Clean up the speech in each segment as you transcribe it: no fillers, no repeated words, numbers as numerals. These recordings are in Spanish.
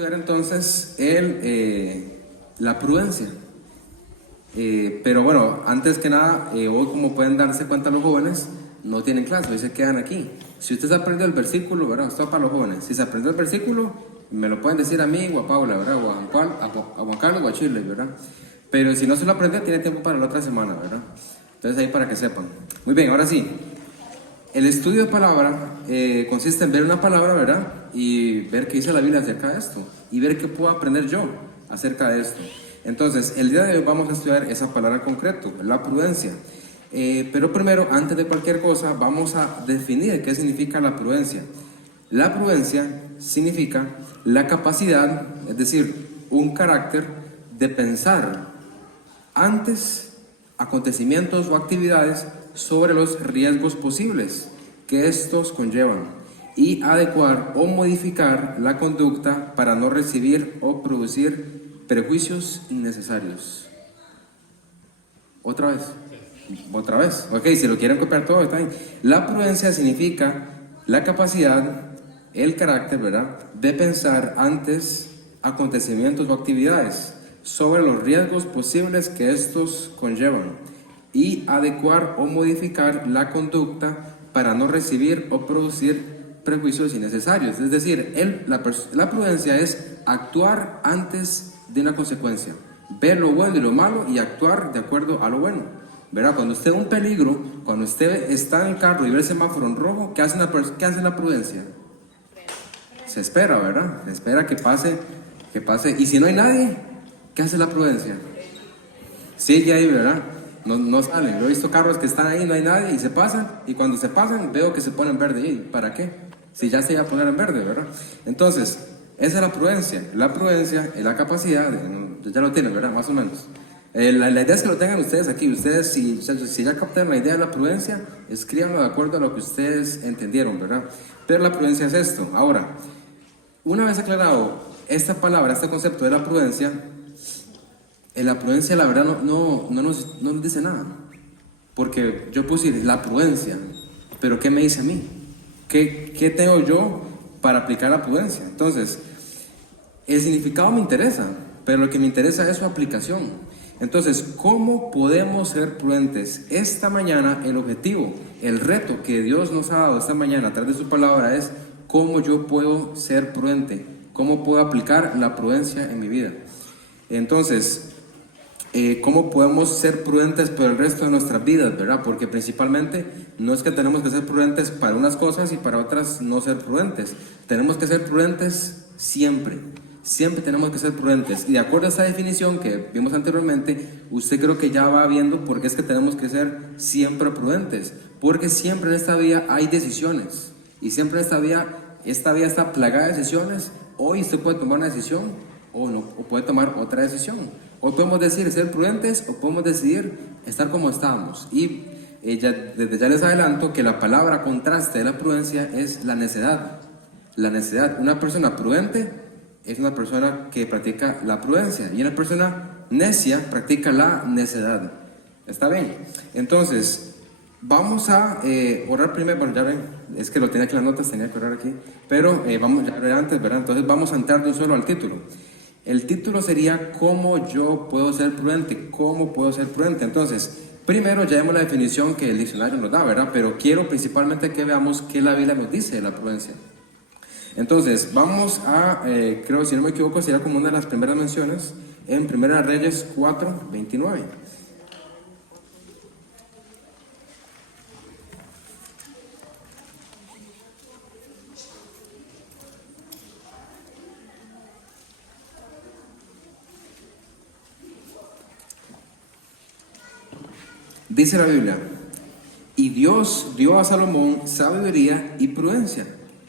estudiar entonces la prudencia. Pero bueno, antes que nada, hoy, como pueden darse cuenta los jóvenes, no tienen clase, hoy se quedan aquí. Si usted se aprendió el versículo, ¿verdad? Esto es para los jóvenes. Si se aprendió el versículo, me lo pueden decir a mí o a Paula, ¿verdad? O a Juan Carlos o a Chile, ¿verdad? Pero si no se lo aprendió, tiene tiempo para la otra semana, ¿verdad? Entonces ahí para que sepan. Muy bien, ahora sí. El estudio de palabra consiste en ver una palabra, ¿verdad? Y ver qué dice la Biblia acerca de esto. Y ver qué puedo aprender yo acerca de esto. Entonces, el día de hoy vamos a estudiar esa palabra en concreto, la prudencia. Pero primero, antes de cualquier cosa, vamos a definir qué significa la prudencia. La prudencia significa la capacidad, es decir, un carácter de pensar antes acontecimientos o actividades sobre los riesgos posibles que estos conllevan y adecuar o modificar la conducta para no recibir o producir perjuicios innecesarios. ¿Otra vez? ¿Otra vez? Ok, si lo quieren copiar todo, está bien. La prudencia significa la capacidad, el carácter, ¿verdad?, de pensar antes acontecimientos o actividades sobre los riesgos posibles que estos conllevan y adecuar o modificar la conducta para no recibir o producir prejuicios innecesarios. Es decir, la prudencia es actuar antes de una consecuencia, ver lo bueno y lo malo y actuar de acuerdo a lo bueno, ¿verdad? Cuando usted ve un peligro, cuando usted está en el carro y ve el semáforo en rojo, ¿qué hace la prudencia? Se espera, ¿verdad? Se espera que pase. Y si no hay nadie, ¿qué hace la prudencia? Sigue ahí, ¿verdad? No salen. Yo he visto carros que están ahí, no hay nadie y se pasan, y cuando se pasan veo que se ponen verde. ¿Y para qué? Si ya se iba a poner en verde, ¿verdad? Entonces, esa es la prudencia. La prudencia es la capacidad, ya lo tienen, ¿verdad? Más o menos. La idea es que lo tengan ustedes aquí. Ustedes, si ya captaron la idea de la prudencia, escríbanlo de acuerdo a lo que ustedes entendieron, ¿verdad? Pero la prudencia es esto. Ahora, una vez aclarado esta palabra, este concepto de la prudencia la verdad no nos dice nada. Porque yo puse la prudencia, pero ¿qué me dice a mí? ¿Qué tengo yo para aplicar la prudencia? Entonces, el significado me interesa, pero lo que me interesa es su aplicación. Entonces, ¿cómo podemos ser prudentes? Esta mañana el objetivo, el reto que Dios nos ha dado esta mañana a través de su palabra es cómo yo puedo ser prudente, cómo puedo aplicar la prudencia en mi vida. Entonces, cómo podemos ser prudentes por el resto de nuestras vidas, ¿verdad? Porque principalmente no es que tenemos que ser prudentes para unas cosas y para otras no ser prudentes. Tenemos que ser prudentes siempre. Siempre tenemos que ser prudentes. Y de acuerdo a esa definición que vimos anteriormente, usted creo que ya va viendo por qué es que tenemos que ser siempre prudentes. Porque siempre en esta vida hay decisiones. Y siempre en esta vida está plagada de decisiones. Hoy usted puede tomar una decisión o puede tomar otra decisión. Hoy podemos decidir ser prudentes o podemos decidir estar como estamos. Y desde ya les adelanto que la palabra contraste de la prudencia es la necedad. La necedad. Una persona prudente es una persona que practica la prudencia y una persona necia practica la necedad. ¿Está bien? Entonces, vamos a orar primero. Bueno, ya ven, es que lo tenía aquí en las notas, tenía que orar aquí. Pero vamos ya ver antes, ¿verdad? Entonces vamos a entrar de un solo al título. El título sería ¿cómo yo puedo ser prudente? ¿Cómo puedo ser prudente? Entonces, primero ya vemos la definición que el diccionario nos da, ¿verdad? Pero quiero principalmente que veamos qué la Biblia nos dice de la prudencia. Entonces, vamos a, creo, si no me equivoco, sería como una de las primeras menciones en 1 Reyes 4:29. Dice la Biblia: y Dios dio a Salomón sabiduría y prudencia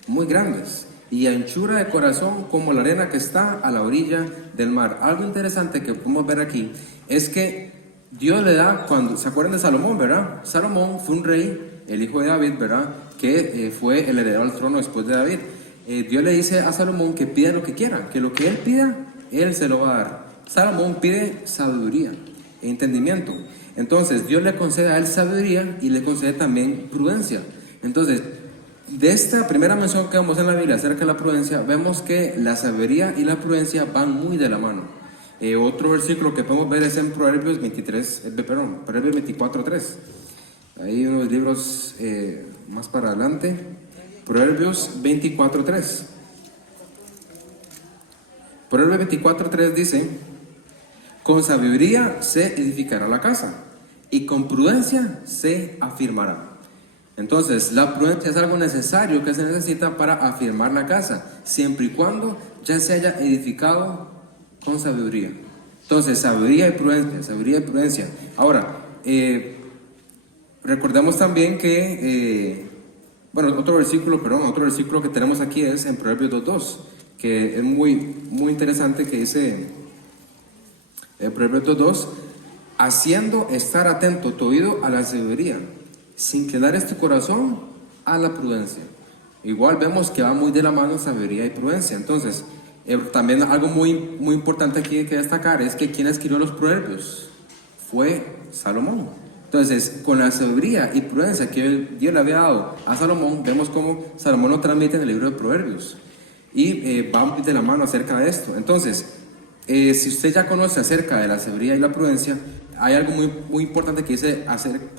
muy grandes, y anchura de corazón como la arena que está a la orilla del mar. Algo interesante que podemos ver aquí es que Dios le da, cuando se acuerdan de Salomón, ¿verdad? Salomón fue un rey, el hijo de David, ¿verdad? Que fue el heredero al trono después de David. Dios le dice a Salomón que pida lo que quiera, que lo que él pida, él se lo va a dar. Salomón pide sabiduría e entendimiento. Entonces Dios le concede a él sabiduría y le concede también prudencia. Entonces de esta primera mención que vemos en la Biblia acerca de la prudencia, vemos que la sabiduría y la prudencia van muy de la mano. Otro versículo que podemos ver es en Proverbios 24:3. Hay unos libros más para adelante. Proverbios 24:3. Proverbios 24:3 dice: con sabiduría se edificará la casa, y con prudencia se afirmará. Entonces, la prudencia es algo necesario que se necesita para afirmar la casa, siempre y cuando ya se haya edificado con sabiduría. Entonces, sabiduría y prudencia, sabiduría y prudencia. Ahora, recordemos también que, otro versículo que tenemos aquí es en Proverbios 2:2, que es muy interesante, que dice, Proverbios 2:2, haciendo estar atento tu oído a la sabiduría, sin inclinar tu corazón a la prudencia. Igual vemos que va muy de la mano sabiduría y prudencia. Entonces, también algo muy importante aquí que destacar es que quien escribió los proverbios fue Salomón. Entonces, con la sabiduría y prudencia que Dios le había dado a Salomón, vemos cómo Salomón lo transmite en el libro de Proverbios. Y va muy de la mano acerca de esto. Entonces, si usted ya conoce acerca de la sabiduría y la prudencia, hay algo muy importante que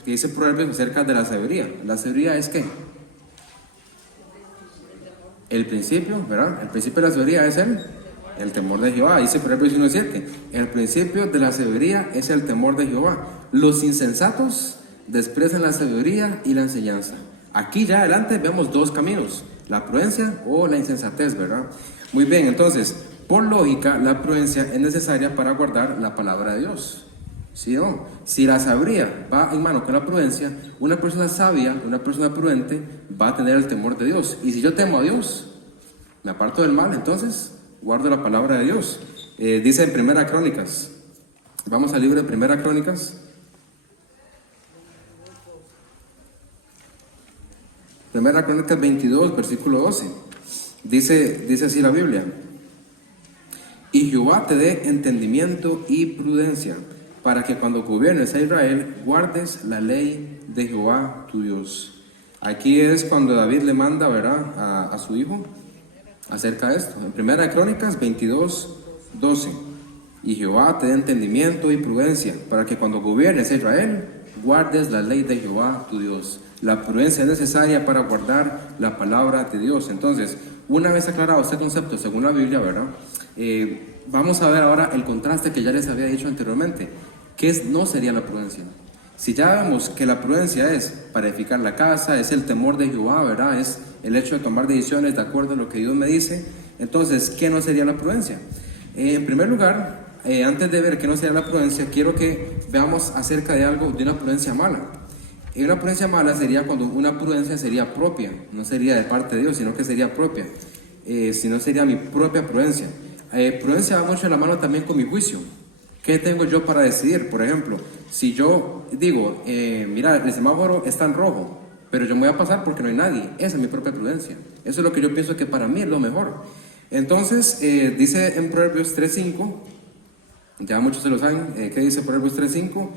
dice Proverbios acerca de la sabiduría. La sabiduría es ¿qué? El principio, ¿verdad? El principio de la sabiduría es el temor de Jehová. Dice Proverbios 1:7. El principio de la sabiduría es el temor de Jehová. Los insensatos desprecian la sabiduría y la enseñanza. Aquí ya adelante vemos dos caminos: la prudencia o la insensatez, ¿verdad? Muy bien, entonces, por lógica, la prudencia es necesaria para guardar la palabra de Dios. ¿Sí o no? Si la sabiduría va en mano con la prudencia, una persona sabia, una persona prudente, va a tener el temor de Dios. Y si yo temo a Dios, me aparto del mal, entonces guardo la palabra de Dios. Dice en Primera Crónicas, vamos al libro de Primera Crónicas. Primera Crónicas 22, versículo 12. Dice así la Biblia: y Jehová te dé entendimiento y prudencia, para que cuando gobiernes a Israel, guardes la ley de Jehová tu Dios. Aquí es cuando David le manda, ¿verdad?, a su hijo acerca de esto. En Primera Crónicas 22:12. Y Jehová te dé entendimiento y prudencia, para que cuando gobiernes a Israel, guardes la ley de Jehová tu Dios. La prudencia es necesaria para guardar la palabra de Dios. Entonces, una vez aclarado este concepto según la Biblia, ¿verdad?, vamos a ver ahora el contraste que ya les había dicho anteriormente. ¿Qué no sería la prudencia? Si ya vemos que la prudencia es para edificar la casa, es el temor de Jehová, ¿verdad?, es el hecho de tomar decisiones de acuerdo a lo que Dios me dice, entonces, ¿qué no sería la prudencia? En primer lugar, antes de ver qué no sería la prudencia, quiero que veamos acerca de algo, de una prudencia mala. Y una prudencia mala sería cuando una prudencia sería propia, no sería de parte de Dios, sino que sería propia, sino sería mi propia prudencia. Prudencia va mucho de la mano también con mi juicio. ¿Qué tengo yo para decidir? Por ejemplo, si yo digo, mira, el semáforo está en rojo, pero yo me voy a pasar porque no hay nadie, esa es mi propia prudencia. Eso es lo que yo pienso que para mí es lo mejor. Entonces, dice en Proverbios 3:5, ya muchos se lo saben, ¿qué dice Proverbios 3:5?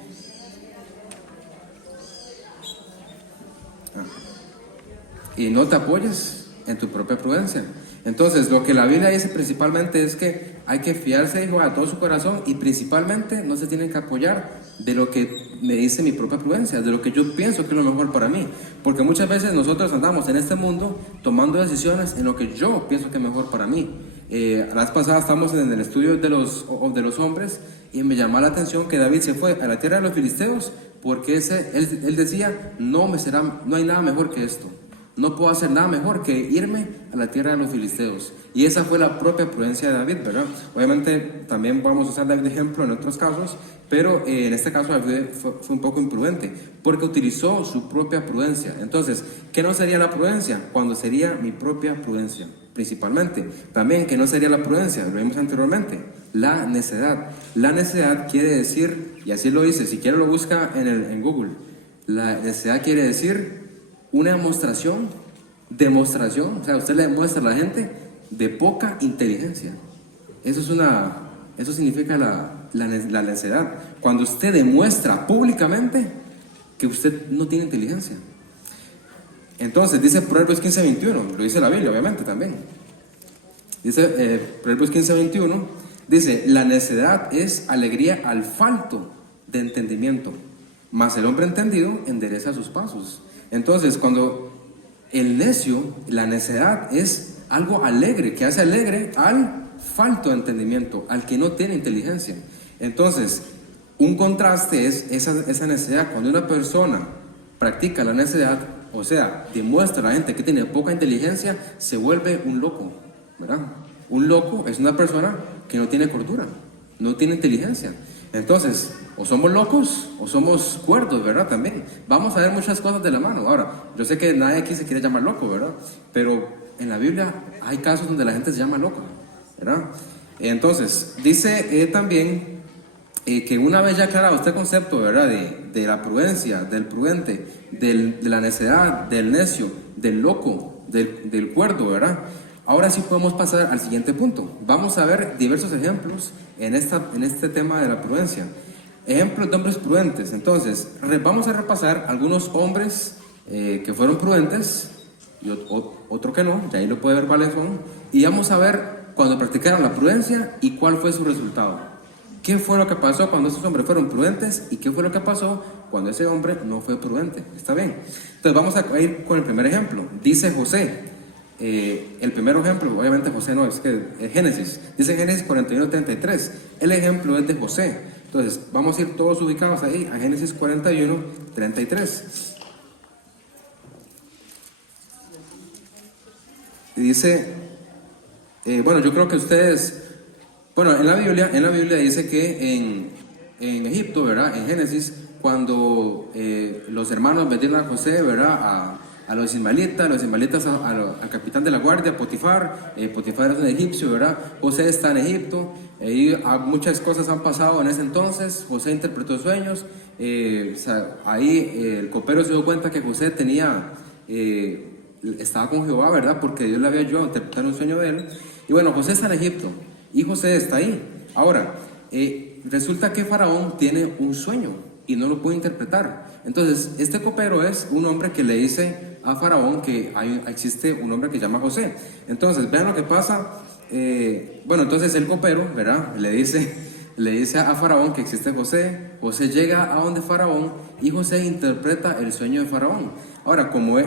Y no te apoyes en tu propia prudencia. Entonces, lo que la Biblia dice principalmente es que hay que fiarse de Jehová de todo su corazón, y principalmente no se tienen que apoyar de lo que me dice mi propia prudencia, de lo que yo pienso que es lo mejor para mí. Porque muchas veces nosotros andamos en este mundo tomando decisiones en lo que yo pienso que es mejor para mí. La vez pasada estamos en el estudio de los hombres, y me llamó la atención que David se fue a la tierra de los filisteos porque él decía, no hay nada mejor que esto. No puedo hacer nada mejor que irme a la tierra de los filisteos. Y esa fue la propia prudencia de David, ¿verdad? Obviamente también vamos a usar David de ejemplo en otros casos, pero en este caso David fue un poco imprudente porque utilizó su propia prudencia. Entonces, ¿qué no sería la prudencia? Cuando sería mi propia prudencia, principalmente. También, ¿qué no sería la prudencia? Lo vimos anteriormente, la necedad. La necedad quiere decir, y así lo dice, si quiere lo busca en Google, la necedad quiere decir una demostración, o sea, usted le demuestra a la gente de poca inteligencia. Eso significa la necedad. Cuando usted demuestra públicamente que usted no tiene inteligencia. Entonces, dice Proverbios 15:21, lo dice la Biblia, obviamente, también. Dice Proverbios 15:21, dice, la necedad es alegría al falto de entendimiento, mas el hombre entendido endereza sus pasos. Entonces, cuando el necio, la necedad es algo alegre, que hace alegre al falto de entendimiento, al que no tiene inteligencia. Entonces, un contraste es esa necedad. Cuando una persona practica la necedad, o sea, demuestra a la gente que tiene poca inteligencia, se vuelve un loco, ¿verdad? Un loco es una persona que no tiene cordura, no tiene inteligencia. Entonces, o somos locos o somos cuerdos, ¿verdad? También vamos a ver muchas cosas de la mano. Ahora, yo sé que nadie aquí se quiere llamar loco, ¿verdad? Pero en la Biblia hay casos donde la gente se llama loca, ¿verdad? Entonces, dice también que una vez ya aclarado este concepto, ¿verdad? De la prudencia, del prudente, de la necedad, del necio, del loco, del cuerdo, ¿verdad? Ahora sí podemos pasar al siguiente punto. Vamos a ver diversos ejemplos en este tema de la prudencia. Ejemplos de hombres prudentes. Entonces, vamos a repasar algunos hombres que fueron prudentes y otro que no, y ahí lo puede ver cuáles son. Y vamos a ver cuando practicaron la prudencia y cuál fue su resultado. ¿Qué fue lo que pasó cuando esos hombres fueron prudentes y qué fue lo que pasó cuando ese hombre no fue prudente? ¿Está bien? Entonces vamos a ir con el primer ejemplo. Dice José. El primer ejemplo, obviamente José no, es Génesis. Dice Génesis 41:33. El ejemplo es de José. Entonces vamos a ir todos ubicados ahí a Génesis 41:33. Y dice, bueno, yo creo que ustedes, bueno, en la Biblia dice que en Egipto, ¿verdad? En Génesis, cuando los hermanos vendieron a José, ¿verdad? A los ismaelitas al capitán de la guardia, Potifar. Potifar es un egipcio, ¿verdad? José está en Egipto, y muchas cosas han pasado en ese entonces. José interpretó sueños, o sea, ahí el copero se dio cuenta que José estaba con Jehová, ¿verdad? Porque Dios le había ayudado a interpretar un sueño de él. Y bueno, José está en Egipto y José está ahí. Ahora, resulta que Faraón tiene un sueño y no lo puede interpretar. Entonces, este copero es un hombre que le dice a Faraón que existe un hombre que se llama José. Entonces, vean lo que pasa. Bueno, entonces el copero, ¿verdad? Le dice a Faraón que existe José. José llega a donde Faraón y José interpreta el sueño de Faraón. Ahora, como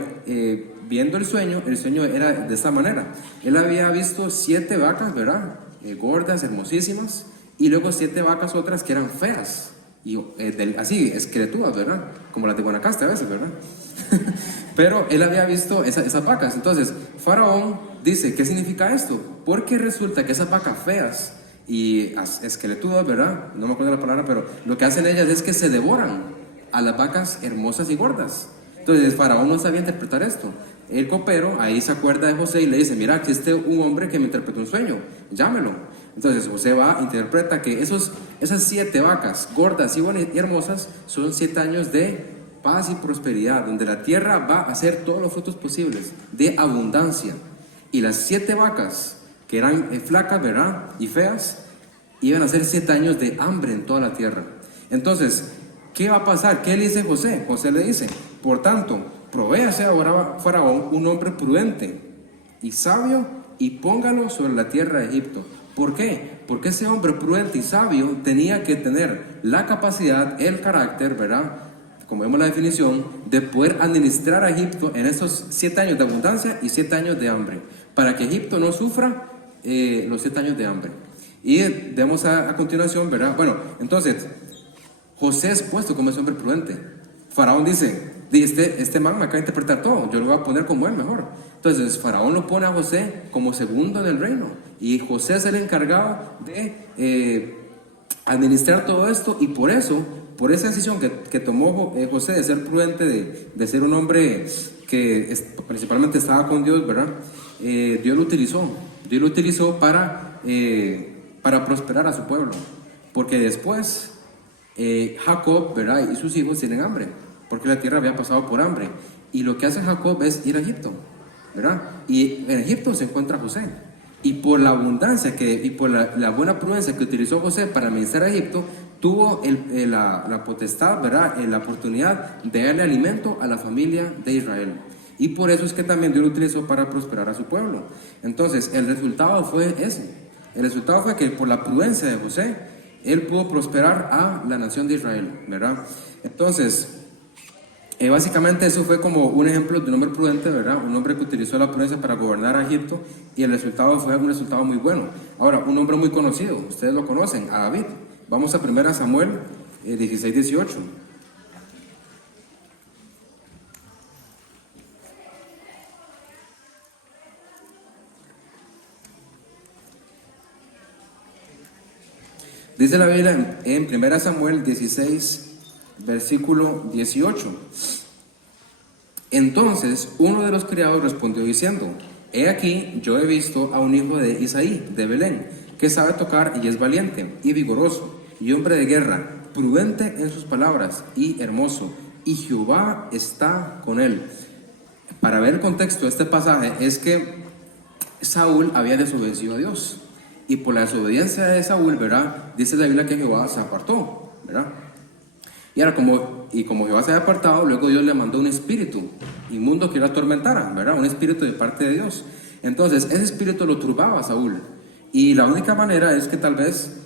viendo el sueño era de esta manera. Él había visto 7 vacas, ¿verdad? Gordas, hermosísimas, y luego 7 vacas otras que eran feas. Y así, esqueletudas, ¿verdad? Como las de Guanacaste a veces, ¿verdad? Pero él había visto esas vacas. Entonces, Faraón dice, ¿qué significa esto? Porque resulta que esas vacas feas y esqueletudas, ¿verdad? No me acuerdo la palabra, pero lo que hacen ellas es que se devoran a las vacas hermosas y gordas. Entonces, Faraón no sabía interpretar esto. El copero ahí se acuerda de José y le dice, mira, aquí está un hombre que me interpretó un sueño, llámelo. Entonces José interpreta que esas 7 vacas gordas y hermosas son 7 años de paz y prosperidad, donde la tierra va a hacer todos los frutos posibles, de abundancia. Y las 7 vacas, que eran flacas, ¿verdad? Y feas, iban a ser 7 años de hambre en toda la tierra. Entonces, ¿qué va a pasar? ¿Qué le dice José? José le dice, por tanto, provéase ahora Faraón un hombre prudente y sabio y póngalo sobre la tierra de Egipto. ¿Por qué? Porque ese hombre prudente y sabio tenía que tener la capacidad, el carácter, ¿verdad? Como vemos la definición, de poder administrar a Egipto en esos 7 años de abundancia y 7 años de hambre, para que Egipto no sufra los 7 años de hambre. Y vemos a continuación, ¿verdad? Bueno, entonces, José es puesto como ese hombre prudente. Faraón dice, este man me acaba de interpretar todo, yo lo voy a poner como él mejor. Entonces Faraón lo pone a José como segundo en el reino y José es el encargado de administrar todo esto, y por esa decisión que tomó José de ser prudente, de ser un hombre que principalmente estaba con Dios, ¿verdad? Dios lo utilizó para prosperar a su pueblo, porque después Jacob, ¿verdad? Y sus hijos tienen hambre, porque la tierra había pasado por hambre, y lo que hace Jacob es ir a Egipto, ¿verdad? Y en Egipto se encuentra José, y por la abundancia y por la buena prudencia que utilizó José para administrar a Egipto, tuvo la potestad, ¿verdad? La oportunidad de darle alimento a la familia de Israel. Y por eso es que también Dios lo utilizó para prosperar a su pueblo. Entonces, el resultado fue ese. El resultado fue que por la prudencia de José, él pudo prosperar a la nación de Israel, ¿verdad? Entonces, básicamente eso fue como un ejemplo de un hombre prudente, ¿verdad? Un hombre que utilizó la prudencia para gobernar a Egipto y el resultado fue un resultado muy bueno. Ahora, un hombre muy conocido, ustedes lo conocen, a David. Vamos a 1 Samuel 16-18. Dice la Biblia en 1 Samuel 16, versículo 18. Entonces uno de los criados respondió diciendo: He aquí, yo he visto a un hijo de Isaí, de Belén, que sabe tocar y es valiente y vigoroso, y hombre de guerra, prudente en sus palabras y hermoso, y Jehová está con él. Para ver el contexto de este pasaje es que Saúl había desobedecido a Dios. Y por la desobediencia de Saúl, ¿verdad? Dice la Biblia que Jehová se apartó, ¿verdad? Y ahora como Jehová se había apartado, luego Dios le mandó un espíritu inmundo que lo atormentara, ¿verdad? Un espíritu de parte de Dios. Entonces ese espíritu lo turbaba a Saúl. Y la única manera es que tal vez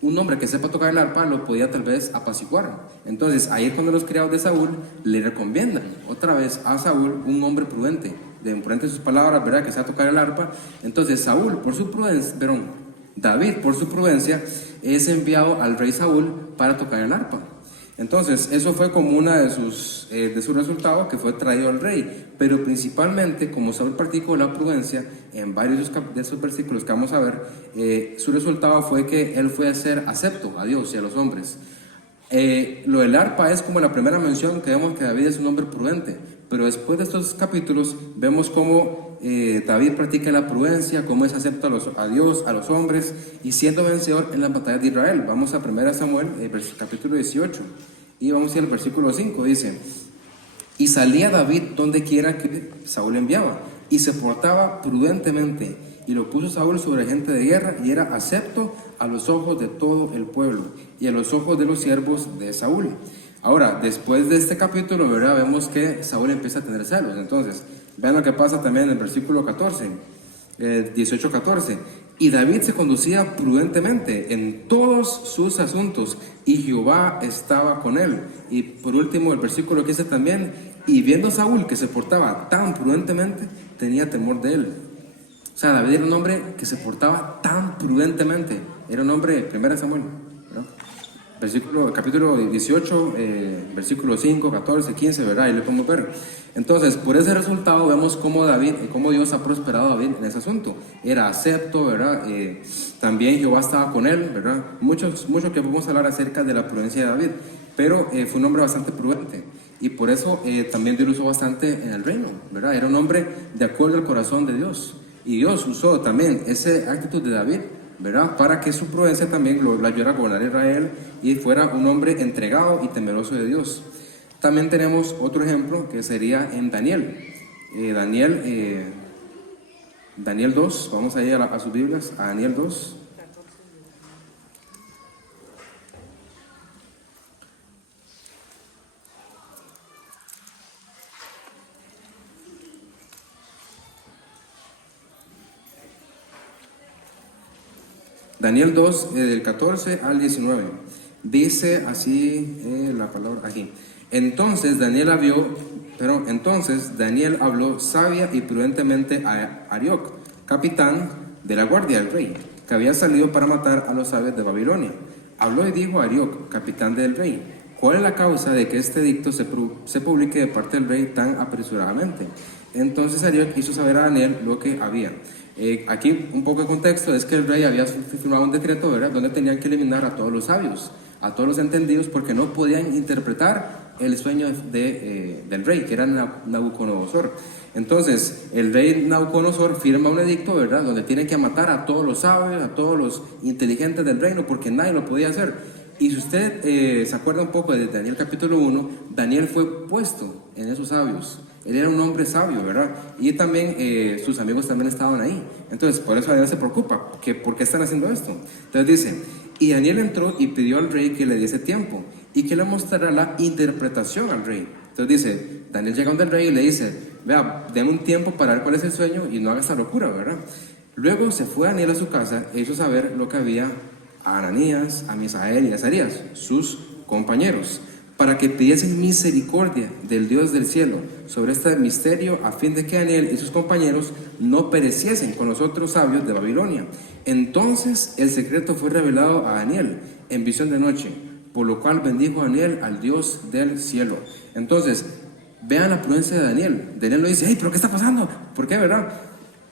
un hombre que sepa tocar el arpa lo podía tal vez apaciguar. Entonces ahí es cuando los criados de Saúl le recomiendan otra vez a Saúl un hombre prudente, de prudente en sus palabras, ¿verdad? Que sepa tocar el arpa. Entonces Saúl, por su prudencia, David, por su prudencia, es enviado al rey Saúl para tocar el arpa. Entonces, eso fue como una de sus resultados, que fue traído al rey. Pero principalmente, como Saúl practicó la prudencia, en varios de esos versículos que vamos a ver, su resultado fue que él fue a ser acepto a Dios y a los hombres. Lo del arpa es como la primera mención que vemos que David es un hombre prudente. Pero después de estos capítulos, vemos cómo David practica la prudencia, cómo es acepto a Dios, a los hombres, y siendo vencedor en las batallas de Israel. Vamos a 1 Samuel, capítulo 18, y vamos a ir al versículo 5, dice: Y salía David donde quiera que Saúl enviaba, y se portaba prudentemente, y lo puso Saúl sobre gente de guerra, y era acepto a los ojos de todo el pueblo, y a los ojos de los siervos de Saúl. Ahora, después de este capítulo, ¿verdad? Vemos que Saúl empieza a tener celos. Entonces, vean lo que pasa también en el versículo 14, 18-14. Y David se conducía prudentemente en todos sus asuntos, y Jehová estaba con él. Y por último, el versículo 15 también: y viendo Saúl que se portaba tan prudentemente, tenía temor de él. O sea, David era un hombre que se portaba tan prudentemente. Era un hombre, 1 Samuel, ¿verdad? Capítulo 18, versículo 5, 14, 15, ¿verdad? Y le podemos ver. Entonces, por ese resultado vemos cómo Dios ha prosperado a David en ese asunto. Era acepto, ¿verdad? También Jehová estaba con él, ¿verdad? Mucho que podemos hablar acerca de la prudencia de David, pero fue un hombre bastante prudente. Y por eso también Dios lo usó bastante en el reino, ¿verdad? Era un hombre de acuerdo al corazón de Dios. Y Dios usó también esa actitud de David, ¿verdad? Para que su prudencia también lo ayudara a gobernar Israel y fuera un hombre entregado y temeroso de Dios. También tenemos otro ejemplo que sería en Daniel. Daniel 2, vamos a ir a sus Biblias, a Daniel 2. Daniel 2, del 14 al 19. Dice así la palabra aquí. Entonces Daniel habló sabia y prudentemente a Arioc, capitán de la guardia del rey, que había salido para matar a los sabios de Babilonia. Habló y dijo a Arioc, capitán del rey: ¿cuál es la causa de que este edicto se publique de parte del rey tan apresuradamente? Entonces Arioc hizo saber a Daniel lo que había. Aquí un poco de contexto es que el rey había firmado un decreto, ¿verdad?, donde tenían que eliminar a todos los sabios, a todos los entendidos, porque no podían interpretar el sueño del rey, que era Nabucodonosor. Entonces el rey Nabucodonosor firma un edicto, ¿verdad?, donde tienen que matar a todos los sabios, a todos los inteligentes del reino, porque nadie lo podía hacer. Y si usted se acuerda un poco de Daniel capítulo 1, Daniel fue puesto en esos sabios. Él era un hombre sabio, ¿verdad? Y también sus amigos también estaban ahí. Entonces, por eso Daniel se preocupa. ¿Por qué están haciendo esto? Entonces dice: y Daniel entró y pidió al rey que le diese tiempo y que le mostrara la interpretación al rey. Entonces dice, Daniel llega donde el rey y le dice, vea, deme un tiempo para ver cuál es el sueño y no haga esta locura, ¿verdad? Luego se fue Daniel a su casa e hizo saber lo que había a Ananías, a Misael y a Azarías, sus compañeros, para que pidiesen misericordia del Dios del cielo sobre este misterio, a fin de que Daniel y sus compañeros no pereciesen con los otros sabios de Babilonia. Entonces el secreto fue revelado a Daniel en visión de noche, por lo cual bendijo Daniel al Dios del cielo. Entonces, vean la prudencia de Daniel. Daniel no dice, hey, pero ¿qué está pasando? ¿Por qué, verdad?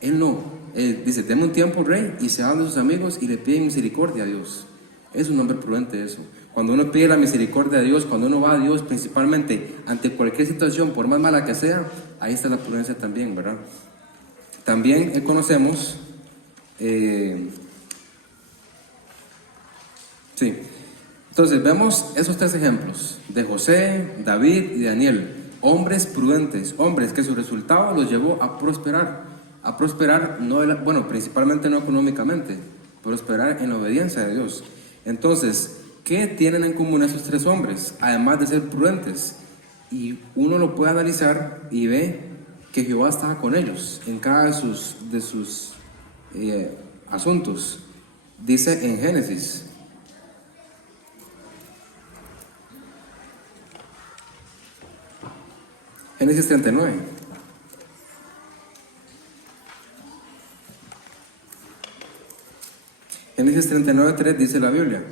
Él no. Él dice, deme un tiempo, rey, y se van de sus amigos y le piden misericordia a Dios. Es un hombre prudente eso. Cuando uno pide la misericordia de Dios, cuando uno va a Dios, principalmente ante cualquier situación, por más mala que sea, ahí está la prudencia también, ¿verdad? También conocemos, sí. Entonces vemos esos tres ejemplos, de José, David y Daniel, hombres prudentes, hombres que su resultado los llevó a prosperar, no bueno, principalmente no económicamente, prosperar en la obediencia de Dios. Entonces, ¿qué tienen en común esos tres hombres? Además de ser prudentes, y uno lo puede analizar y ve que Jehová estaba con ellos en cada de sus asuntos. Dice en Génesis, Génesis 39. Génesis 39:3 dice la Biblia,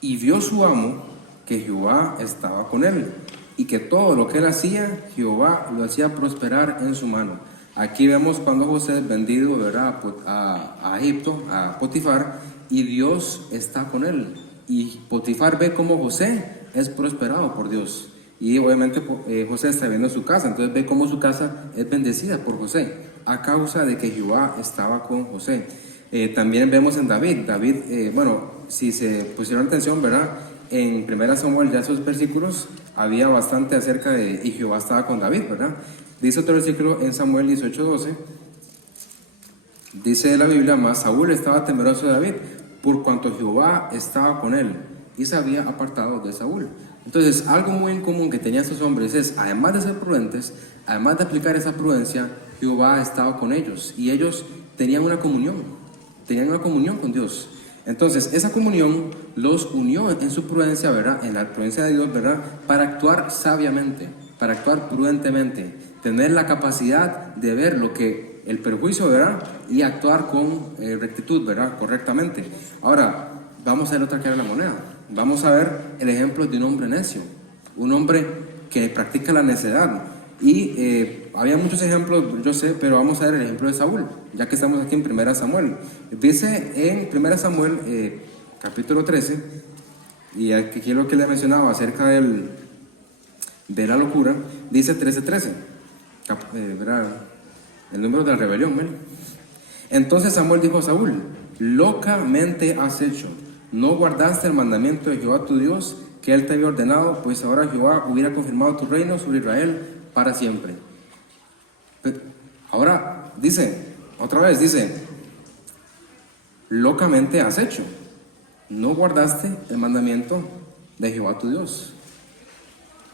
y vio su amo que Jehová estaba con él, y que todo lo que él hacía, Jehová lo hacía prosperar en su mano. Aquí vemos cuando José es vendido, ¿verdad?, a Egipto, a Potifar, y Dios está con él. Y Potifar ve cómo José es prosperado por Dios. Y obviamente José está viendo su casa, entonces ve cómo su casa es bendecida por José, a causa de que Jehová estaba con José. También vemos en David, bueno, si se pusieron atención, ¿verdad? En 1 Samuel, ya esos versículos, había bastante acerca de, y Jehová estaba con David, ¿verdad? Dice otro versículo en Samuel 18:12, dice la Biblia, mas Saúl estaba temeroso de David, por cuanto Jehová estaba con él, y se había apartado de Saúl. Entonces, algo muy en común que tenían estos hombres es, además de ser prudentes, además de aplicar esa prudencia, Jehová estaba con ellos, y ellos tenían una comunión con Dios. Entonces, esa comunión los unió en su prudencia, ¿verdad? En la prudencia de Dios, ¿verdad? Para actuar sabiamente, para actuar prudentemente, tener la capacidad de ver lo que el perjuicio, ¿verdad? Y actuar con rectitud, ¿verdad? Correctamente. Ahora, vamos a ver otra cara de la moneda. Vamos a ver el ejemplo de un hombre necio, un hombre que practica la necedad. Y había muchos ejemplos, yo sé, pero vamos a ver el ejemplo de Saúl, ya que estamos aquí en 1 Samuel. Dice en 1 Samuel, capítulo 13, y aquí quiero que le mencionaba acerca de la locura, dice 13:13, el número de la rebelión, ¿verdad? Entonces Samuel dijo a Saúl, locamente has hecho, no guardaste el mandamiento de Jehová tu Dios, que él te había ordenado, pues ahora Jehová hubiera confirmado tu reino sobre Israel para siempre. Ahora dice, otra vez dice, locamente has hecho, no guardaste el mandamiento de Jehová tu Dios.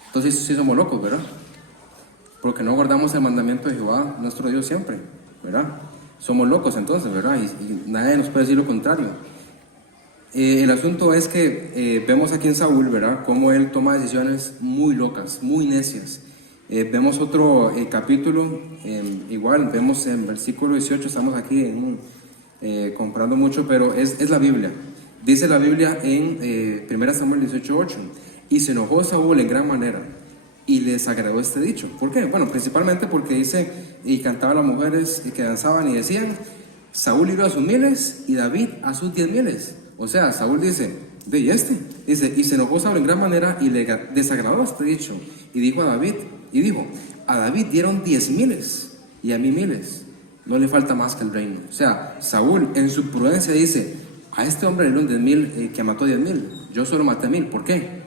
Entonces sí somos locos, ¿verdad? Porque no guardamos el mandamiento de Jehová nuestro Dios siempre, ¿verdad? Somos locos entonces, ¿verdad? Y nadie nos puede decir lo contrario. El asunto es que vemos aquí en Saúl, ¿verdad?, cómo él toma decisiones muy locas, muy necias. Vemos otro capítulo, igual vemos en versículo 18, estamos aquí comprando mucho, pero es la Biblia. Dice la Biblia en 1 Samuel 18:8, y se enojó Saúl en gran manera, y les desagradó este dicho. ¿Por qué? Bueno, principalmente porque dice, y cantaban las mujeres que danzaban y decían, Saúl hirió a sus miles y David a sus 10,000. O sea, Saúl dice, dice, y se enojó Saúl en gran manera y le desagradó este dicho. Y dijo, a David dieron 10,000 y a mí 1,000. No le falta más que el reino. O sea, Saúl en su prudencia dice, a este hombre le dieron 10,000 que mató 10,000. Yo solo maté 1,000. ¿Por qué?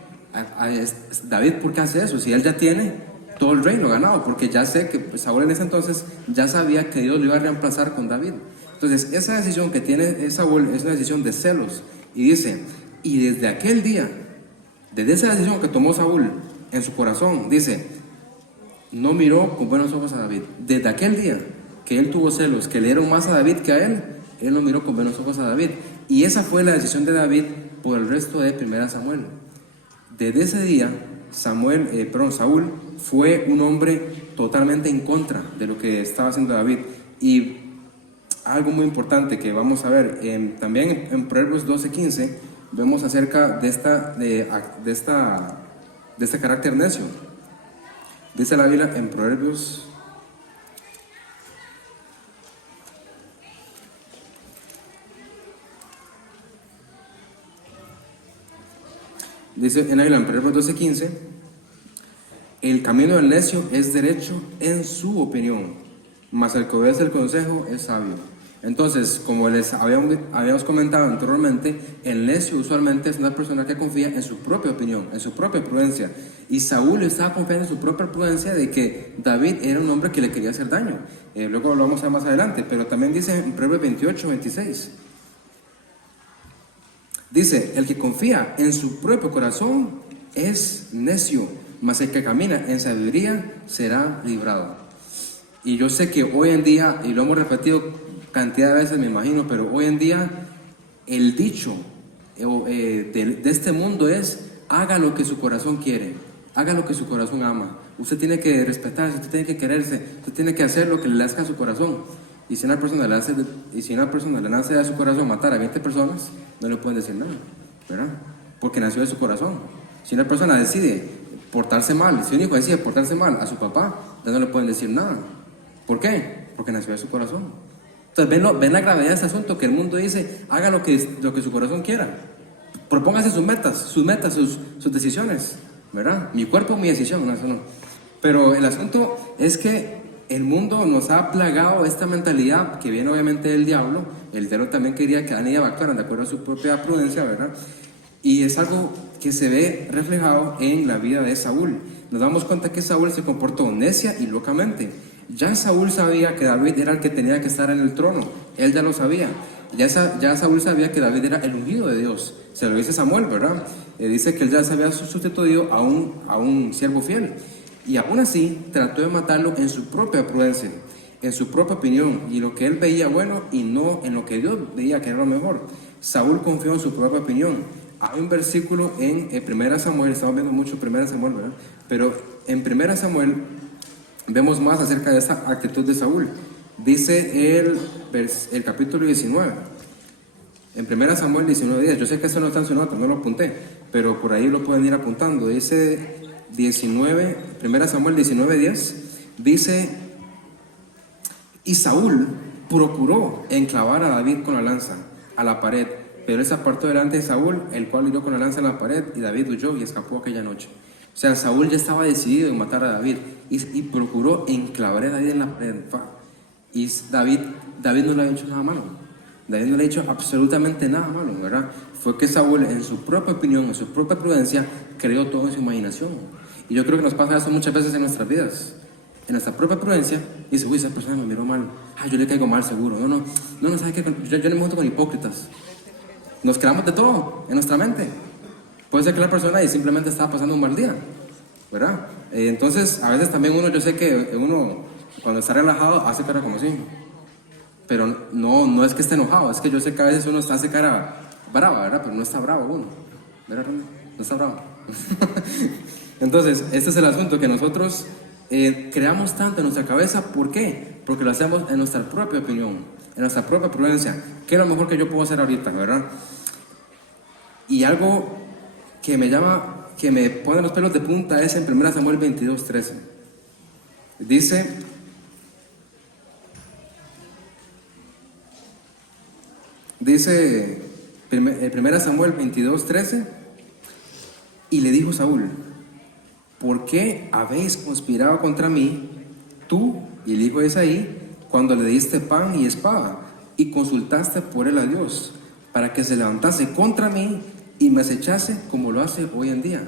David, ¿por qué hace eso? Si él ya tiene todo el reino ganado, porque ya sé que Saúl en ese entonces ya sabía que Dios lo iba a reemplazar con David. Entonces, esa decisión que tiene Saúl es una decisión de celos. Y dice, y desde aquel día, desde esa decisión que tomó Saúl, en su corazón, dice, no miró con buenos ojos a David. Desde aquel día que él tuvo celos, que le dieron más a David que a él no miró con buenos ojos a David. Y esa fue la decisión de David por el resto de 1 Samuel. Desde ese día, Saúl fue un hombre totalmente en contra de lo que estaba haciendo David. Y algo muy importante que vamos a ver, también en Proverbios 12:15, vemos acerca de este carácter necio. Dice la Biblia en Proverbios 12:15, el camino del necio es derecho en su opinión, mas el que obedece el consejo es sabio. Entonces, como les habíamos comentado anteriormente, el necio usualmente es una persona que confía en su propia opinión, en su propia prudencia. Y Saúl estaba confiando en su propia prudencia de que David era un hombre que le quería hacer daño. Luego lo vamos a ver más adelante, pero también dice en Proverbios 28:26. Dice, el que confía en su propio corazón es necio, mas el que camina en sabiduría será librado. Y yo sé que hoy en día, y lo hemos repetido cantidad de veces, me imagino, pero hoy en día el dicho de este mundo es: haga lo que su corazón quiere, haga lo que su corazón ama. Usted tiene que respetarse, usted tiene que quererse, usted tiene que hacer lo que le nazca a su corazón. Y si una persona le nace a su corazón matar a 20 personas, no le pueden decir nada, ¿verdad? Porque nació de su corazón. Si una persona decide portarse mal, si un hijo decide portarse mal a su papá, ya no le pueden decir nada. ¿Por qué? Porque nació de su corazón. Entonces ven la gravedad de este asunto, que el mundo dice: haga lo que su corazón quiera, propóngase sus metas, sus decisiones, ¿verdad? Mi cuerpo, mi decisión, no, eso no. Pero el asunto es que el mundo nos ha plagado esta mentalidad que viene obviamente del diablo. El diablo también quería que Adán y Eva actuaran de acuerdo a su propia prudencia, ¿verdad? Y es algo que se ve reflejado en la vida de Saúl. Nos damos cuenta que Saúl se comportó necia y locamente. Ya Saúl sabía que David era el que tenía que estar en el trono. Él ya lo sabía. Ya Saúl sabía que David era el ungido de Dios. Se lo dice Samuel, ¿verdad? Dice que él ya se había sustituido a un siervo fiel. Y aún así trató de matarlo en su propia prudencia, en su propia opinión, y lo que él veía bueno y no en lo que Dios veía que era lo mejor. Saúl confió en su propia opinión. Hay un versículo en 1 Samuel, estamos viendo mucho 1 Samuel, ¿verdad? Pero en 1 Samuel vemos más acerca de esa actitud de Saúl. Dice el capítulo 19, en 1 Samuel 19:10. Yo sé que eso no está en su nota, no lo apunté, pero por ahí lo pueden ir apuntando. Dice 1 Samuel 19:10, dice: y Saúl procuró enclavar a David con la lanza a la pared, pero él se apartó delante de Saúl, el cual hirió con la lanza en la pared, y David huyó y escapó aquella noche. O sea, Saúl ya estaba decidido en matar a David, y procuró enclavar a David en la pared. Y David no le había hecho nada malo. David no le ha hecho absolutamente nada malo, ¿verdad? Fue que Saúl, en su propia opinión, en su propia prudencia, creó todo en su imaginación. Y yo creo que nos pasa eso muchas veces en nuestras vidas. En nuestra propia prudencia, dice: uy, esa persona me miró mal. Ay, yo le caigo mal seguro. No, ¿sabes qué? Yo no me junto con hipócritas. Nos creamos de todo en nuestra mente. Puede ser que la persona ahí simplemente estaba pasando un mal día, ¿verdad? Entonces, a veces también yo sé que uno, cuando está relajado, hace cara como así. Pero no es que esté enojado, es que yo sé que a veces uno hace cara brava, ¿verdad? Pero no está bravo uno, ¿verdad? No está bravo. Entonces, este es el asunto, que nosotros creamos tanto en nuestra cabeza. ¿Por qué? Porque lo hacemos en nuestra propia opinión, en nuestra propia prudencia. ¿Qué es lo mejor que yo puedo hacer ahorita, verdad? Y algo que me pone los pelos de punta es en 1 Samuel 22:13. Dice 1 Samuel 22:13: y le dijo Saúl: ¿por qué habéis conspirado contra mí, tú y el hijo de Isaí, cuando le diste pan y espada, y consultaste por él a Dios, para que se levantase contra mí y me acechase como lo hace hoy en día?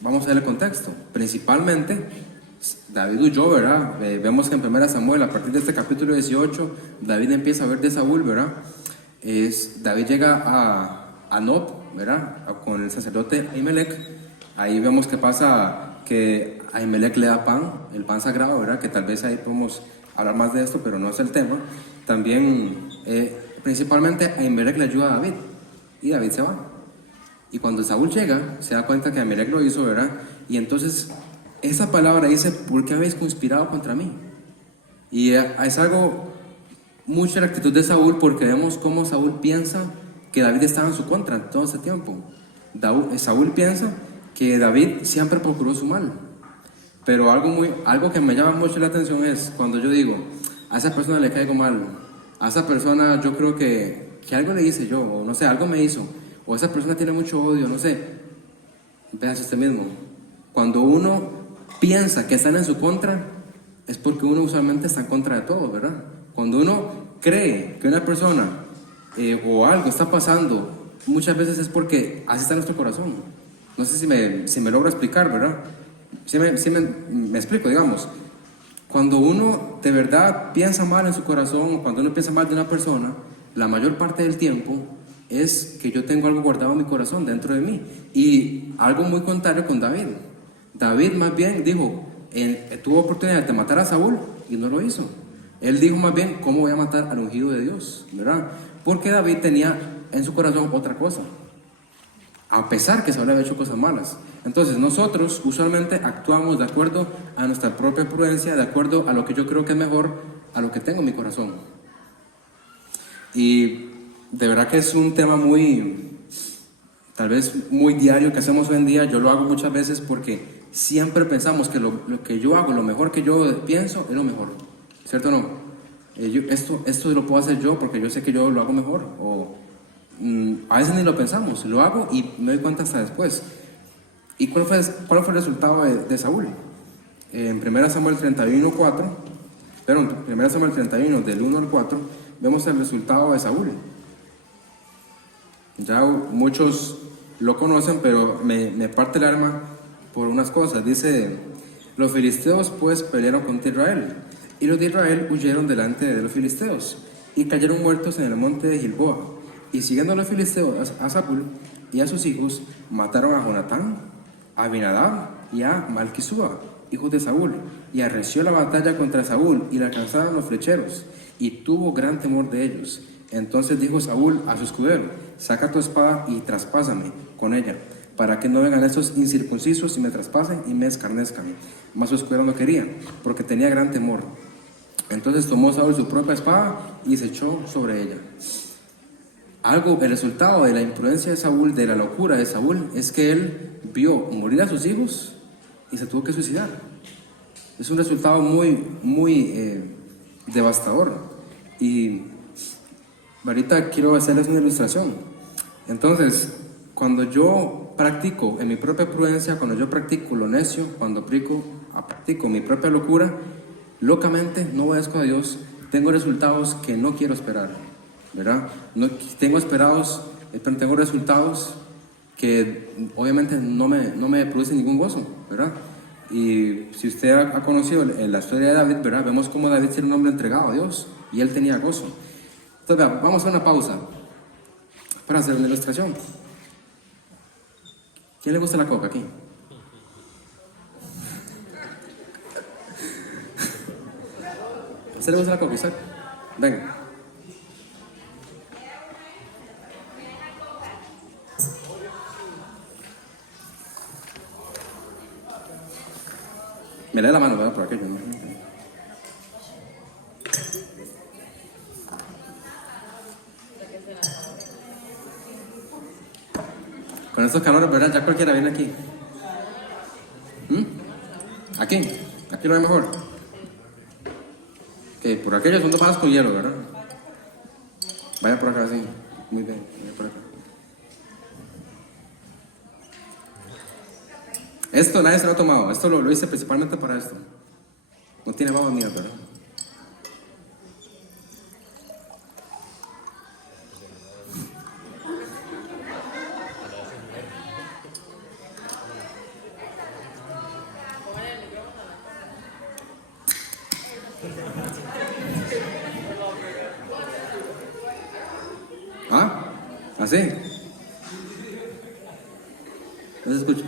Vamos a ver el contexto. Principalmente, David huyó, ¿verdad? Vemos que en 1 Samuel, a partir de este capítulo 18, David empieza a ver de Saúl, ¿verdad? David llega a Nob, ¿verdad? Con el sacerdote Ahimelech, Ahí vemos que pasa que a Ahimelech le da pan, el pan sagrado, ¿verdad? Que tal vez ahí podemos hablar más de esto, pero no es el tema. También, principalmente, a Ahimelech le ayuda a David y David se va. Y cuando Saúl llega, se da cuenta que Ahimelech lo hizo, ¿verdad? Y entonces esa palabra dice: ¿por qué habéis conspirado contra mí? Y es algo, mucho la actitud de Saúl, porque vemos cómo Saúl piensa que David estaba en su contra todo ese tiempo. Saúl piensa que David siempre procuró su mal. Pero algo que me llama mucho la atención es cuando yo digo: a esa persona le caigo mal, a esa persona yo creo que algo le hice yo, o no sé, algo me hizo, o esa persona tiene mucho odio, no sé. Véase usted mismo. Cuando uno piensa que están en su contra, es porque uno usualmente está en contra de todo, ¿verdad? Cuando uno cree que una persona o algo está pasando, muchas veces es porque así está nuestro corazón. No sé si me logro explicar, ¿verdad? Me explico, digamos. Cuando uno de verdad piensa mal en su corazón, cuando uno piensa mal de una persona, la mayor parte del tiempo es que yo tengo algo guardado en mi corazón, dentro de mí. Y algo muy contrario con David. David más bien dijo, tuvo oportunidad de matar a Saúl y no lo hizo. Él dijo más bien: ¿cómo voy a matar al ungido de Dios? ¿Verdad? Porque David tenía en su corazón otra cosa, a pesar que Saúl había hecho cosas malas. Entonces nosotros usualmente actuamos de acuerdo a nuestra propia prudencia, de acuerdo a lo que yo creo que es mejor, a lo que tengo en mi corazón. Y de verdad que es un tema tal vez muy diario que hacemos hoy en día. Yo lo hago muchas veces porque siempre pensamos que lo que yo hago, lo mejor que yo pienso, es lo mejor, ¿cierto o no? Esto lo puedo hacer yo porque yo sé que yo lo hago mejor, o a veces ni lo pensamos, lo hago y me doy cuenta hasta después. ¿Y cuál fue el resultado de Saúl? En 1 Samuel 31:4, perdón, 1 Samuel 31, del 1 al 4, vemos el resultado de Saúl. Ya muchos lo conocen, pero me parte el alma por unas cosas. Dice: los filisteos pues pelearon contra Israel, y los de Israel huyeron delante de los filisteos, y cayeron muertos en el monte de Gilboa. Y siguiendo a los filisteos a Saúl y a sus hijos, mataron a Jonatán, a Abinadab y a Malquisúa, hijos de Saúl, y arreció la batalla contra Saúl, y le alcanzaron los flecheros, y tuvo gran temor de ellos. Entonces dijo Saúl a su escudero: saca tu espada y traspásame con ella, para que no vengan estos incircuncisos y me traspasen y me escarnezcan. Mas su escudero no quería, porque tenía gran temor. Entonces tomó Saúl su propia espada y se echó sobre ella. El resultado de la imprudencia de Saúl, de la locura de Saúl, es que él vio morir a sus hijos y se tuvo que suicidar. Es un resultado muy devastador. Y ahorita quiero hacerles una ilustración. Entonces, cuando yo practico en mi propia prudencia, cuando yo practico lo necio, cuando practico mi propia locura, locamente no obedezco a Dios, tengo resultados que no quiero esperar, ¿verdad? Tengo resultados que obviamente no me producen ningún gozo, ¿verdad? Y si usted ha conocido la historia de David, ¿verdad? Vemos cómo David era un hombre entregado a Dios y él tenía gozo. Entonces, vamos a hacer una pausa para hacer una ilustración. ¿Quién le gusta la coca aquí? ¿A usted le gusta la coca, Isaac? Venga. Me lee la mano, ¿verdad? Por aquello. Con estos calores, ¿verdad? Ya cualquiera viene aquí. Aquí lo ve mejor. Ok, por aquello son dos vasos con hielo, ¿verdad? Vaya por acá, sí. Muy bien, vaya por acá. Esto nadie se lo ha tomado. Esto lo hice principalmente para esto. No tiene baba mía, ¿verdad? ¿Ah? ¿Así? No se escucha.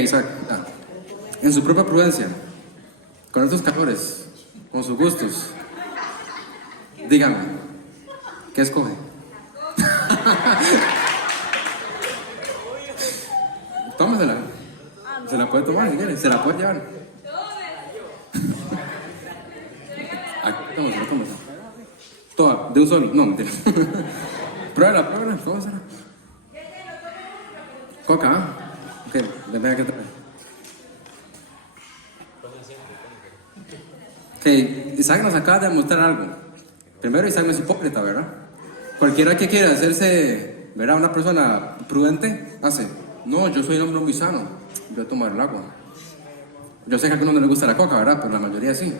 Isaac, en su propia prudencia, con estos calores, con sus gustos, dígame, ¿qué escoge? Tómasela. Se la puede tomar si quiere, se la puede llevar. Tómasela. Toda, de un solo, no, mentira. Pruébala, tómasela. Coca, ¿ah? Ok, venga que trae. Ok, Isaac nos acaba de mostrar algo. Primero, Isaac no es hipócrita, ¿verdad? Cualquiera que quiera hacerse, ¿verdad? Una persona prudente, hace, no, yo soy un hombre muy sano, voy a tomar el agua. Yo sé que a algunos no les gusta la coca, ¿verdad? Pero la mayoría sí.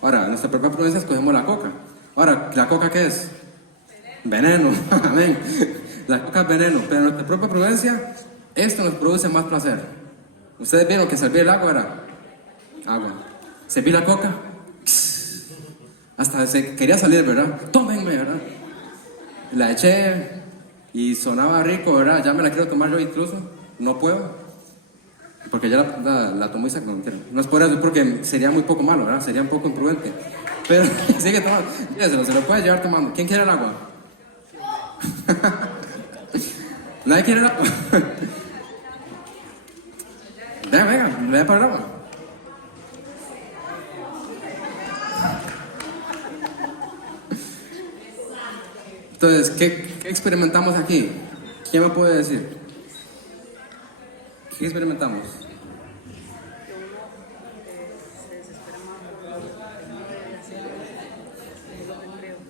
Ahora, en nuestra propia prudencia escogemos la coca. Ahora, ¿la coca qué es? Veneno, amén. La coca es veneno, pero en nuestra propia prudencia, esto nos produce más placer. Ustedes vieron que servir el agua era agua. Servir la coca, hasta se quería salir, ¿verdad? Tómenme, ¿verdad? La eché y sonaba rico, ¿verdad? Ya me la quiero tomar yo incluso, no puedo. Porque ya la tomó Isaac, no es por eso, porque sería muy poco malo, ¿verdad? Sería un poco imprudente. Pero sigue tomando, se lo puede llevar tomando. ¿Quién quiere el agua? ¿Nadie quiere el agua? Venga para el agua. Entonces, ¿qué experimentamos aquí? ¿Quién me puede decir? ¿Qué experimentamos?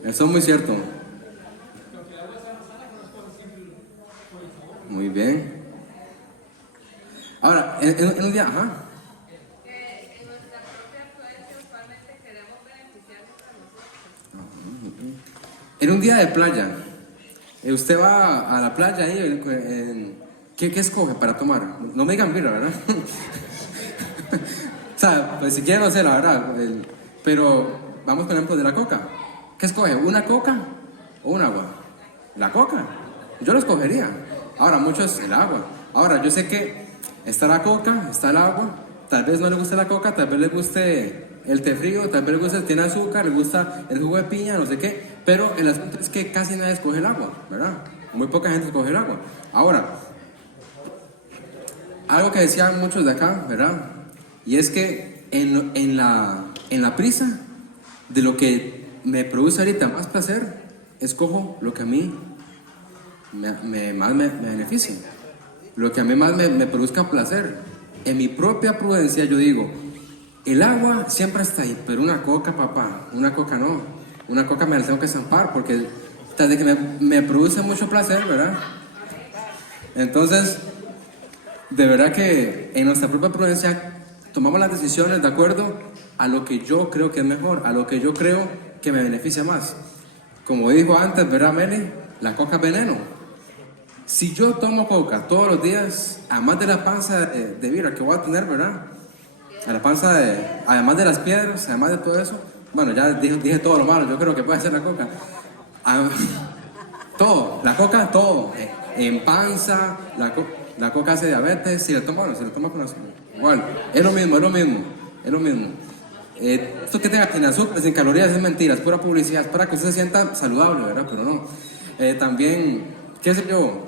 Eso es muy cierto. Muy bien. Ahora, en un día, ajá. En nuestra propia influencia usualmente queremos beneficiarnos a nosotros. En un día de playa, usted va a la playa ahí, ¿qué escoge para tomar? No me digan birra, ¿verdad? O sea, pues si quieren no sé, la verdad. Pero vamos con ejemplo de la coca. ¿Qué escoge? ¿Una coca o un agua? La coca. Yo lo escogería. Ahora, mucho es el agua. Ahora, yo sé que está la coca, está el agua. Tal vez no le guste la coca, tal vez le guste el té frío, tal vez le guste, tiene azúcar, le gusta el jugo de piña, no sé qué. Pero el asunto es que casi nadie escoge el agua, ¿verdad? Muy poca gente escoge el agua. Ahora, algo que decían muchos de acá, ¿verdad? Y es que en la prisa de lo que me produce ahorita más placer, escojo lo que a mí más me beneficie, lo que a mí más me produzca placer. En mi propia prudencia yo digo, el agua siempre está ahí, pero una coca, papá, una coca no. Una coca me la tengo que zampar porque desde que me produce mucho placer, ¿verdad? Entonces, de verdad que en nuestra propia prudencia tomamos las decisiones de acuerdo a lo que yo creo que es mejor, a lo que yo creo que me beneficia más. Como dijo antes, ¿verdad, Meli? La coca es veneno. Si yo tomo coca todos los días, además de la panza de birra que voy a tener, ¿verdad? A la panza además de las piedras, además de todo eso, bueno, ya dije todo lo malo, yo creo que puede ser la coca. Todo, la coca, todo. En panza, la coca hace diabetes, si le toma con azúcar. Igual, es lo mismo. Esto que tenga sin azúcar, sin calorías, es mentira, es pura publicidad, es para que usted se sienta saludable, ¿verdad? Pero no. También, qué sé yo,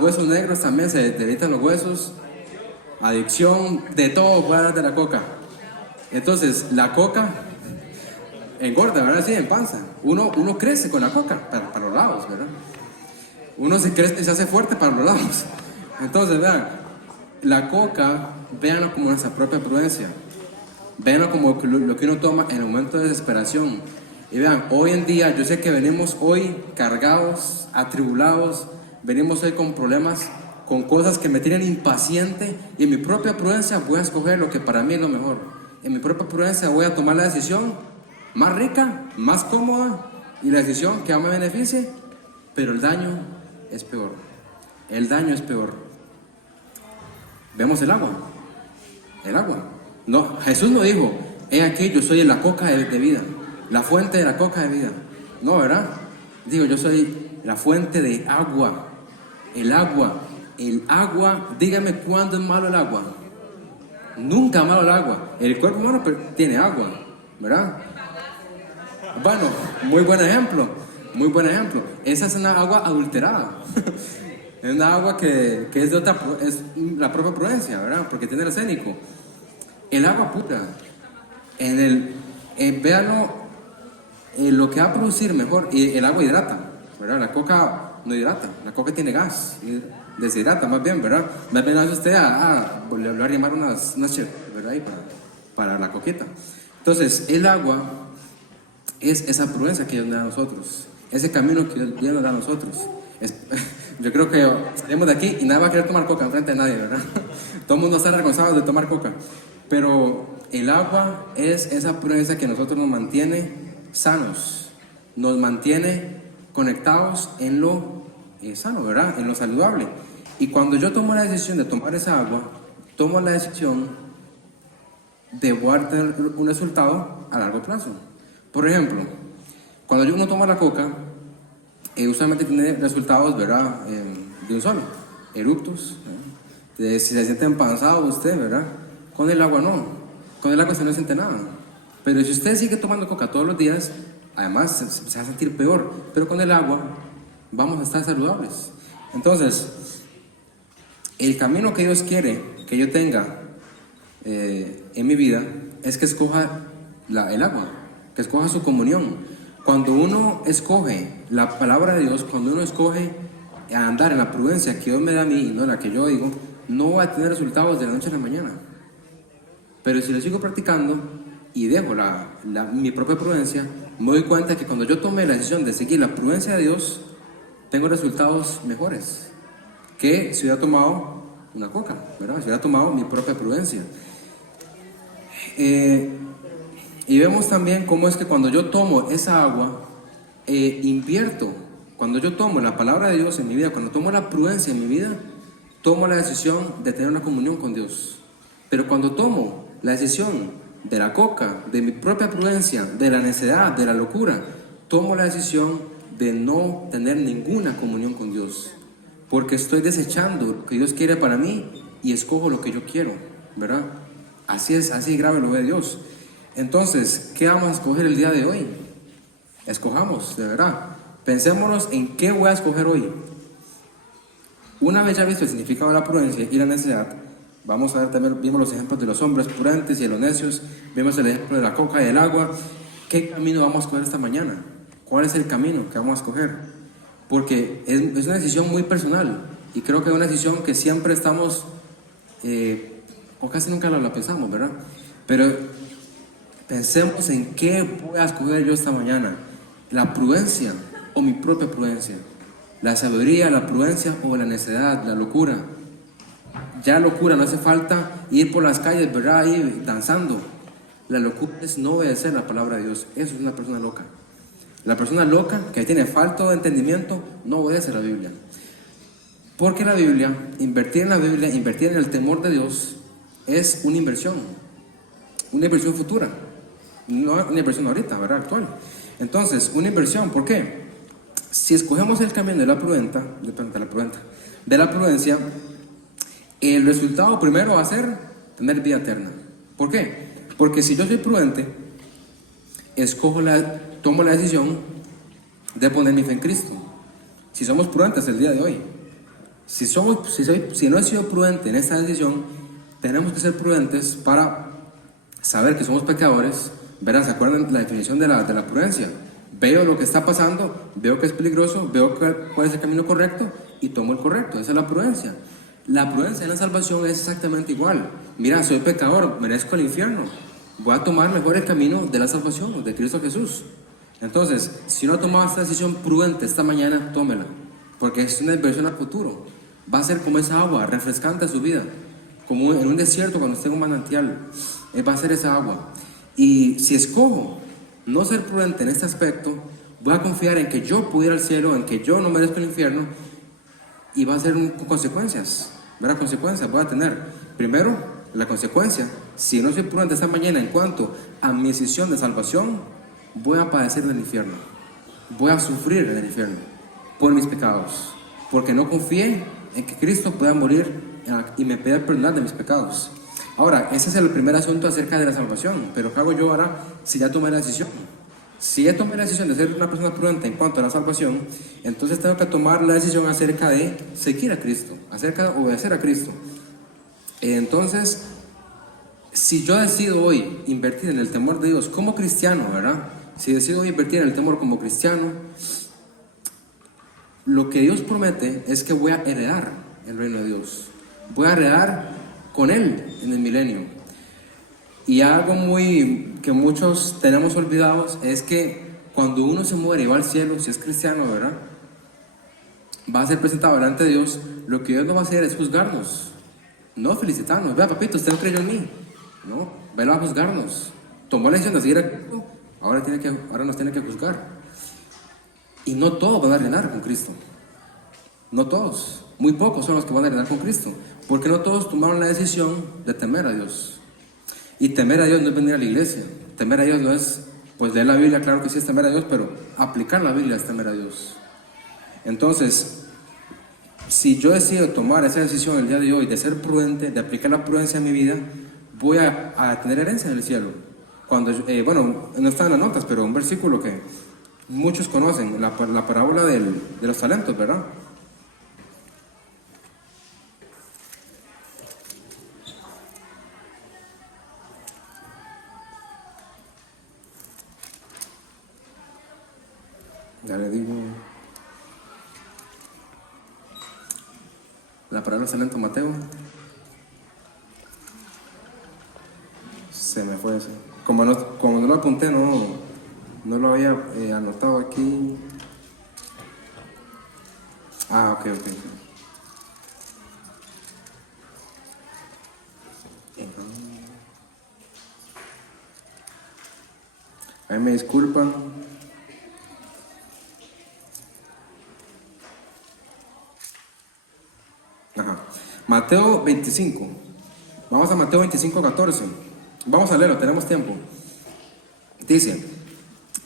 huesos negros también, se debilitan los huesos, adicción, de todo puede dar de la coca. Entonces, la coca engorda, ¿verdad? Sí, en panza. Uno crece con la coca para los lados, ¿verdad? Uno se crece y se hace fuerte para los lados. Entonces, vean, la coca, véanlo como nuestra propia prudencia. Véanlo como lo que uno toma en el momento de desesperación. Y vean, hoy en día, yo sé que venimos hoy cargados, atribulados, venimos hoy con problemas, con cosas que me tienen impaciente, y en mi propia prudencia voy a escoger lo que para mí es lo mejor. En mi propia prudencia voy a tomar la decisión más rica, más cómoda, y la decisión que más me beneficie, pero el daño es peor. El daño es peor. Vemos el agua. El agua. No, Jesús no dijo, he aquí yo soy la coca de vida, la fuente de la coca de vida. No, ¿verdad? Digo, yo soy la fuente de agua. El agua. el agua, dígame cuándo es malo el agua. Nunca malo el agua. El cuerpo humano tiene agua, ¿verdad? Bueno, muy buen ejemplo, muy buen ejemplo. Esa es una agua adulterada. Es una agua que es de otra, es la propia prudencia, ¿verdad? Porque tiene arsénico. El agua pura, véanlo, lo que va a producir mejor, y el agua hidrata, ¿verdad? La coca no hidrata, la coca tiene gas, y deshidrata más bien, ¿verdad? Más bien hace usted le va a llamar unas ¿verdad? Ahí para la coquita. Entonces, el agua es esa prudencia que Dios nos da a nosotros, ese camino que Dios nos da a nosotros. Yo creo que salimos de aquí y nada va a querer tomar coca enfrente de nadie, ¿verdad? Todo el mundo está avergonzado de tomar coca. Pero el agua es esa prudencia que nosotros nos mantiene sanos, nos mantiene conectados en lo sano, ¿verdad? En lo saludable. Y cuando yo tomo la decisión de tomar esa agua, tomo la decisión de poder tener un resultado a largo plazo. Por ejemplo, cuando uno toma la coca, usualmente tiene resultados, ¿verdad? De un solo, eructos, si se siente empanzado usted, ¿verdad? Con el agua no, con el agua usted no siente nada. Pero si usted sigue tomando coca todos los días, además se va a sentir peor. Pero con el agua vamos a estar saludables. Entonces, el camino que Dios quiere que yo tenga en mi vida es que escoja el agua, que escoja su comunión. Cuando uno escoge la palabra de Dios, cuando uno escoge andar en la prudencia que Dios me da a mí y no en la que yo digo, no va a tener resultados de la noche a la mañana. Pero si lo sigo practicando y dejo mi propia prudencia, me doy cuenta que cuando yo tomé la decisión de seguir la prudencia de Dios, tengo resultados mejores que si hubiera tomado una coca, ¿verdad? Si hubiera tomado mi propia prudencia. Y vemos también cómo es que cuando yo tomo esa agua, invierto. Cuando yo tomo la palabra de Dios en mi vida, cuando tomo la prudencia en mi vida, tomo la decisión de tener una comunión con Dios. Pero cuando tomo la decisión de la coca, de mi propia prudencia, de la necedad, de la locura, tomo la decisión de no tener ninguna comunión con Dios. Porque estoy desechando lo que Dios quiere para mí y escojo lo que yo quiero, ¿verdad? Así es, así grave lo ve Dios. Entonces, ¿qué vamos a escoger el día de hoy? Escojamos, de verdad. Pensémonos en qué voy a escoger hoy. Una vez ya visto el significado de la prudencia y la necedad, vamos a ver también, vimos los ejemplos de los hombres prudentes y de los necios, vimos el ejemplo de la coca y del agua. ¿Qué camino vamos a escoger esta mañana? ¿Cuál es el camino que vamos a escoger? Porque es una decisión muy personal y creo que es una decisión que siempre estamos, o casi nunca la pensamos, ¿verdad? Pero pensemos en qué voy a escoger yo esta mañana, la prudencia o mi propia prudencia, la sabiduría, la prudencia o la necedad, la locura. Ya locura, no hace falta ir por las calles, ¿verdad? Ahí danzando. La locura es no obedecer la palabra de Dios. Eso es una persona loca. La persona loca que tiene falta de entendimiento no obedece la Biblia. Porque la Biblia, invertir en el temor de Dios es una inversión futura, no una inversión ahorita, ¿verdad? Actual. Entonces, una inversión, ¿por qué? Si escogemos el camino de la prudencia, el resultado primero va a ser tener vida eterna. ¿Por qué? Porque si yo soy prudente, tomo la decisión de poner mi fe en Cristo. Si somos prudentes el día de hoy, si no he sido prudente en esta decisión, tenemos que ser prudentes para saber que somos pecadores. Verán, ¿se acuerdan la definición de la prudencia? Veo lo que está pasando, veo que es peligroso, veo cuál es el camino correcto y tomo el correcto. Esa es la prudencia. La prudencia en la salvación es exactamente igual. Mira, soy pecador, merezco el infierno. Voy a tomar mejor el camino de la salvación, de Cristo Jesús. Entonces, si no ha tomado esta decisión prudente esta mañana, tómela. Porque es una inversión al futuro. Va a ser como esa agua, refrescante a su vida. Como en un desierto cuando esté en un manantial. Va a ser esa agua. Y si escojo no ser prudente en este aspecto, voy a confiar en que yo puedo ir al cielo, en que yo no merezco el infierno. Y va a ser con consecuencias. ¿Verdad? Consecuencias voy a tener. Primero, la consecuencia. Si no soy prudente esta mañana en cuanto a mi decisión de salvación, voy a padecer en el infierno. Voy a sufrir en el infierno por mis pecados. Porque no confié en que Cristo pueda morir y me pueda perdonar de mis pecados. Ahora, ese es el primer asunto acerca de la salvación, pero ¿qué hago yo ahora si ya tomé la decisión? Si ya tomé la decisión de ser una persona prudente en cuanto a la salvación, entonces tengo que tomar la decisión acerca de seguir a Cristo, acerca de obedecer a Cristo. Entonces, si yo decido hoy invertir en el temor de Dios como cristiano, ¿verdad? Si decido hoy invertir en el temor como cristiano, lo que Dios promete es que voy a heredar el reino de Dios. Voy a heredar con Él en el milenio. Y algo que muchos tenemos olvidados es que cuando uno se muere y va al cielo, si es cristiano, ¿verdad? Va a ser presentado delante de Dios. Lo que Dios no va a hacer es juzgarnos, no felicitarnos. Vea, papito, usted no creyó en mí. No, Él va a juzgarnos. Tomó la decisión de seguir a Cristo, ahora nos tiene que juzgar. Y no todos van a reinar con Cristo. No todos. Muy pocos son los que van a reinar con Cristo. Porque no todos tomaron la decisión de temer a Dios. Y temer a Dios no es venir a la iglesia. Temer a Dios no es, pues leer la Biblia, claro que sí es temer a Dios, pero aplicar la Biblia es temer a Dios. Entonces, si yo decido tomar esa decisión el día de hoy de ser prudente, de aplicar la prudencia en mi vida, voy a tener herencia en el cielo. Cuando, bueno, no está en las notas, pero un versículo que muchos conocen, la parábola de los talentos, ¿verdad? Ya le digo. La parábola de San Mateo. Se me fue eso. Como no lo apunté, no lo había anotado aquí. Ah, ok. Ahí me disculpan. Ajá. Mateo 25. Vamos a Mateo 25, 14. Vamos a leerlo, tenemos tiempo. Dice: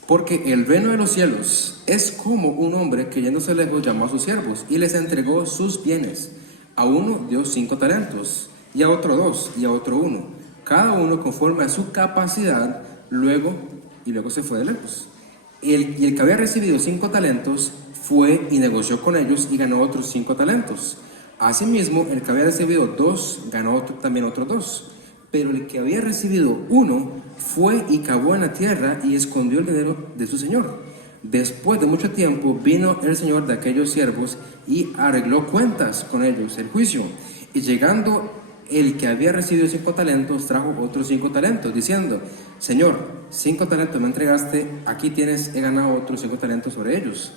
porque el reino de los cielos es como un hombre que yéndose lejos llamó a sus siervos y les entregó sus bienes. A uno dio 5 talentos, y a otro 2, y a otro 1, cada uno conforme a su capacidad. Luego se fue de lejos. Y el que había recibido 5 talentos fue y negoció con ellos y ganó otros 5 talentos. Asimismo, el que había recibido 2 ganó también otros 2. Pero el que había recibido 1 fue y cavó en la tierra y escondió el dinero de su señor. Después de mucho tiempo vino el señor de aquellos siervos y arregló cuentas con ellos, el juicio. Y llegando el que había recibido 5 talentos, trajo otros 5 talentos, diciendo: Señor, 5 talentos me entregaste, aquí tienes, he ganado otros 5 talentos sobre ellos.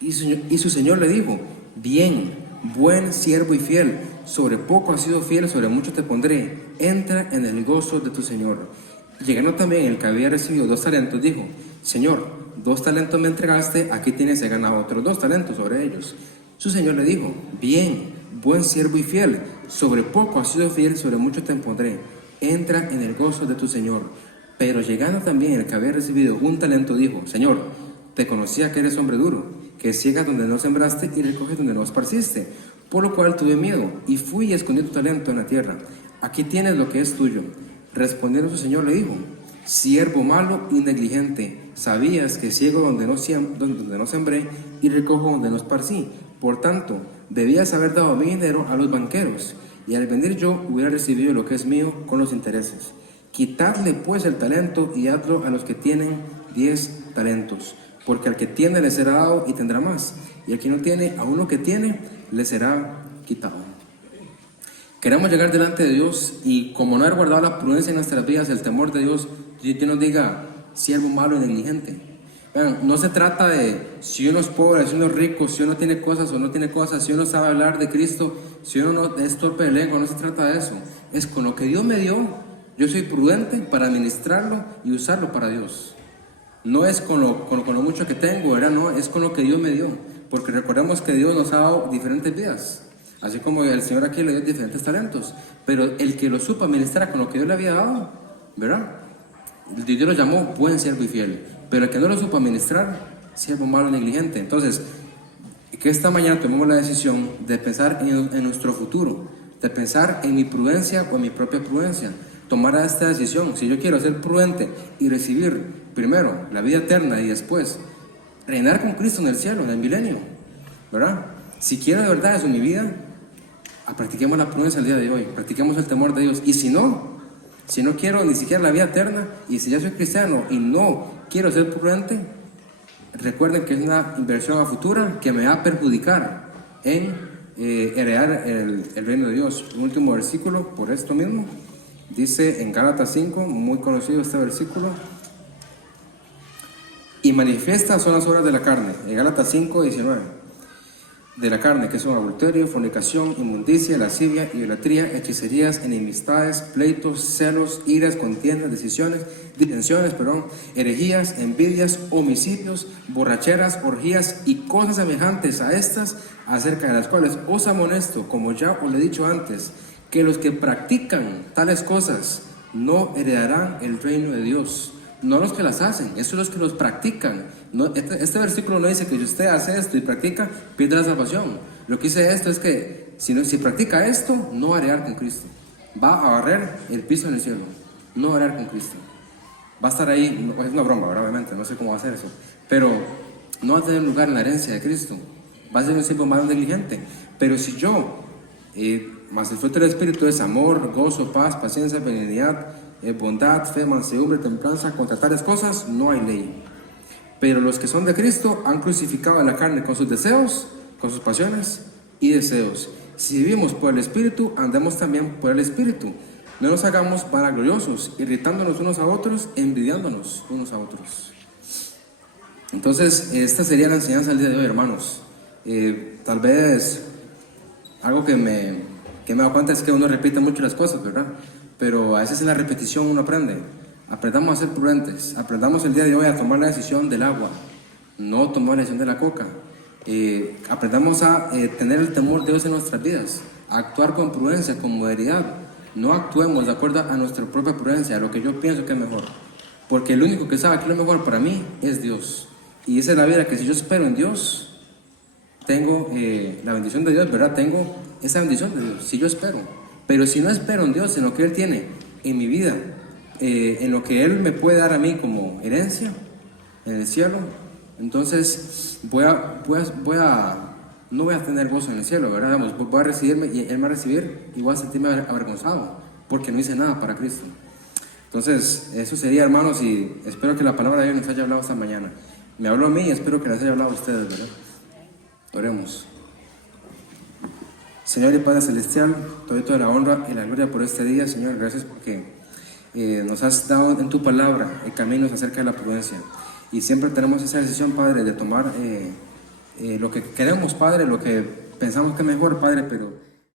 Y su señor le dijo: bien, buen siervo y fiel, sobre poco has sido fiel, sobre mucho te pondré, entra en el gozo de tu señor. Llegando también el que había recibido 2 talentos, dijo: Señor, 2 talentos me entregaste, aquí tienes, he ganado otros 2 talentos sobre ellos. Su señor le dijo: bien, buen siervo y fiel, sobre poco has sido fiel, sobre mucho te pondré, entra en el gozo de tu señor. Pero llegando también el que había recibido 1 talento, dijo: Señor, te conocía que eres hombre duro, que ciegas donde no sembraste y recoges donde no esparciste, por lo cual tuve miedo y fui y escondí tu talento en la tierra. Aquí tienes lo que es tuyo. Respondiendo su señor le dijo: siervo malo y negligente, sabías que ciego donde no sembré y recojo donde no esparcí. Por tanto, debías haber dado mi dinero a los banqueros, y al venir yo hubiera recibido lo que es mío con los intereses. Quitadle pues el talento y dadlo a los que tienen 10 talentos, porque al que tiene le será dado y tendrá más, y al que no tiene, a uno que tiene le será quitado. Queremos llegar delante de Dios y, como no haber guardado la prudencia en nuestras vidas, el temor de Dios, Dios nos diga: siervo malo y negligente. Vean, no se trata de si uno es pobre, si uno es rico, si uno tiene cosas o no tiene cosas, si uno sabe hablar de Cristo, si uno no es torpe de lengua. No se trata de eso. Es con lo que Dios me dio, yo soy prudente para administrarlo y usarlo para Dios. No es con lo mucho que tengo, ¿verdad? No, es con lo que Dios me dio. Porque recordemos que Dios nos ha dado diferentes vidas. Así como el Señor aquí le dio diferentes talentos. Pero el que lo supo administrar con lo que Dios le había dado, ¿verdad? Dios lo llamó buen siervo y fiel. Pero el que no lo supo administrar, siervo malo y negligente. Entonces, que esta mañana tomemos la decisión de pensar en nuestro futuro, de pensar en mi prudencia o en mi propia prudencia. Tomar esta decisión. Si yo quiero ser prudente y recibir primero la vida eterna y después reinar con Cristo en el cielo, en el milenio, ¿verdad? Si quiero de verdad eso en mi vida, practiquemos la prudencia el día de hoy, practiquemos el temor de Dios. Y si no quiero ni siquiera la vida eterna, y si ya soy cristiano y no quiero ser prudente, recuerden que es una inversión a futura que me va a perjudicar en heredar el reino de Dios. Un último versículo por esto mismo, dice en Gálatas 5, muy conocido este versículo: y manifiestas son las obras de la carne, en Gálatas 5, 19, de la carne, que son adulterio, fornicación, inmundicia, lascivia, idolatría, hechicerías, enemistades, pleitos, celos, iras, contiendas, disensiones, herejías, envidias, homicidios, borracheras, orgías y cosas semejantes a estas, acerca de las cuales os amonesto, como ya os lo he dicho antes, que los que practican tales cosas no heredarán el reino de Dios. No los que las hacen, esos son los que los practican. No, este versículo no dice que si usted hace esto y practica, pierde la salvación. Lo que dice esto es que si practica esto, no va a heredar con Cristo. Va a barrer el piso en el cielo. No va a heredar con Cristo. Va a estar ahí, es una broma, ¿verdad? Obviamente, no sé cómo va a hacer eso. Pero no va a tener lugar en la herencia de Cristo. Va a ser un siervo más negligente. Pero si yo, más el fruto del Espíritu es amor, gozo, paz, paciencia, benignidad, bondad, fe, mansedumbre, templanza, contra tales cosas no hay ley. Pero los que son de Cristo han crucificado a la carne con sus deseos, con sus pasiones y deseos. Si vivimos por el Espíritu, andemos también por el Espíritu. No nos hagamos vanagloriosos, irritándonos unos a otros, envidiándonos unos a otros. Entonces, esta sería la enseñanza del día de hoy, hermanos. Tal vez algo que me he dado cuenta es que uno repite mucho las cosas, ¿verdad? Pero a veces en la repetición uno aprende. Aprendamos a ser prudentes. Aprendamos el día de hoy a tomar la decisión del agua, no tomar la decisión de la coca. Aprendamos a tener el temor de Dios en nuestras vidas, a actuar con prudencia, con moderación. No actuemos de acuerdo a nuestra propia prudencia, a lo que yo pienso que es mejor. Porque el único que sabe que lo mejor para mí es Dios. Y esa es la vida, que si yo espero en Dios, tengo la bendición de Dios, ¿verdad? Tengo esa bendición de Dios, si yo espero. Pero si no espero en Dios, en lo que Él tiene en mi vida, en lo que Él me puede dar a mí como herencia en el cielo, entonces no voy a tener gozo en el cielo, ¿verdad? Voy a recibirme y Él me va a recibir y voy a sentirme avergonzado porque no hice nada para Cristo. Entonces, eso sería, hermanos, y espero que la palabra de Dios nos haya hablado esta mañana. Me habló a mí y espero que les haya hablado a ustedes, ¿verdad? Oremos. Señor y Padre Celestial, te doy toda la honra y la gloria por este día, Señor. Gracias porque nos has dado en tu palabra caminos acerca de la prudencia. Y siempre tenemos esa decisión, Padre, de tomar lo que queremos, Padre, lo que pensamos que es mejor, Padre, pero